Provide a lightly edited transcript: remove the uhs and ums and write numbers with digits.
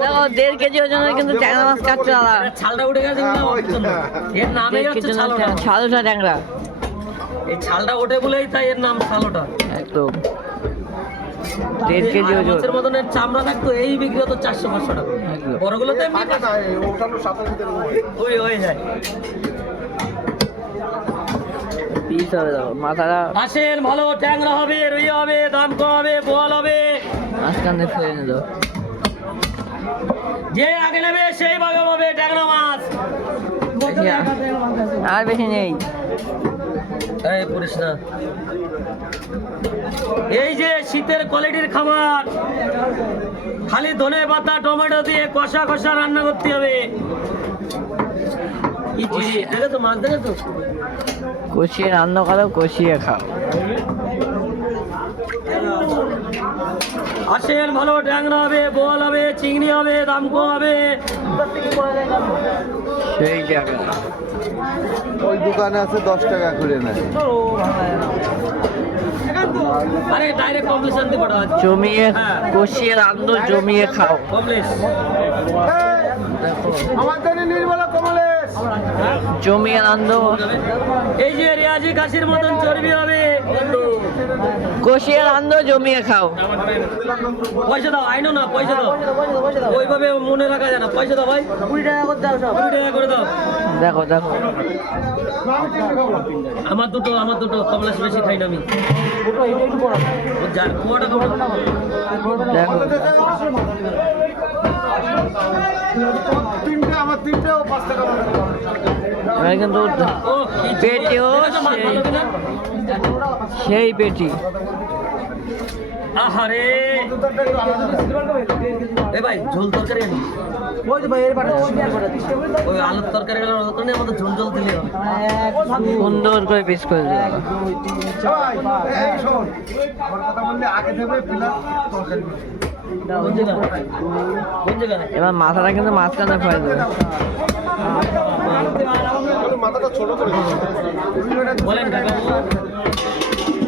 দেখো 1.5 কেজি ওজনের কিন্তু ট্যাংরা মাছ কাটছে দাদা। ছালটা উঠে গেছে এর নামই হচ্ছে ছালোটা। ছালোটা ট্যাংরা, এই ছালটা ওঠে বলেই তাই এর নাম ছালোটা। একদম 1.5 কেজি ওজন। মাছের মতনের চামড়া থাকতো এই বিক্রি হতো 400-500 টাকা। বড়গুলো তো এমনি ওই হয়ে যায়। পিস হবে দেখো, মাথাটা আসেন, ভালো ট্যাংরা হবে, রুই হবে, দাম কম হবে, বোয়াল হবে। মাঝখানে ফেলে নিল, যে আগে নেবে সেই ভাগে পাবে ট্যাংরা মাছ। আর বেশি নেই। এই পুরিস না, এই যে শীতের কোয়ালিটির খাবার, খালি ধনে পাতা টমেটো দিয়ে কষা কষা রান্না করতে হবে। দেখেছো মাছ, দেখেছো? কষিয়ে রান্না করো, কষিয়ে খাও। আসেন, ভালো ট্যাংরা হবে, বোয়াল হবে, চিংড়ি হবে, দাম কম হবে। সেই জায়গা ওই দোকানে আছে 10 টাকা করে নেয়। আরে ডাইরেক্ট কমপ্লিশন দিয়ে পাঠাও। জমিয়ে কষিয়ে রান্ধো, জমিয়ে খাও। কমপ্লিশ দেখো আমাদের নির্মলা কমলেশ জমিয়ে রান্ধো, এই যে রিয়াজি কাশির মতন চর্বি হবে। কষিয়ে রান্ধো, জমিয়ে খাও। পয়সা দাও, আইনো না, পয়সা দাও। ওইভাবে মনে রাখা যায় না। পয়সা দাও ভাই, 20 টাকা করে দাও, সব 20 টাকা করে দাও। দেখো দেখো আমার দুটো কমলাস বেশি খাই না আমি। যার কুয়াটা কম। দেখো তিনটে, আমার তিনটেও 5 টাকা করে। এবার কিন্তু ও পেটিও সেই পেটি। আহারে এ ভাই, ঝোল তরকারি আনি। ওই আলুর তরকারি আমাদের ঝোল ঝোল দিলে হবে। সুন্দর করে পিস করে দিল। এই শোন, আমার কথা বললে আগে দেবে পিলার তরকারি। কোন জায়গায়? এবার মাথাটা কিন্তু মাঝখানে ফেলে দেবে। মাথাটা ছোট করে বলেন কাকা।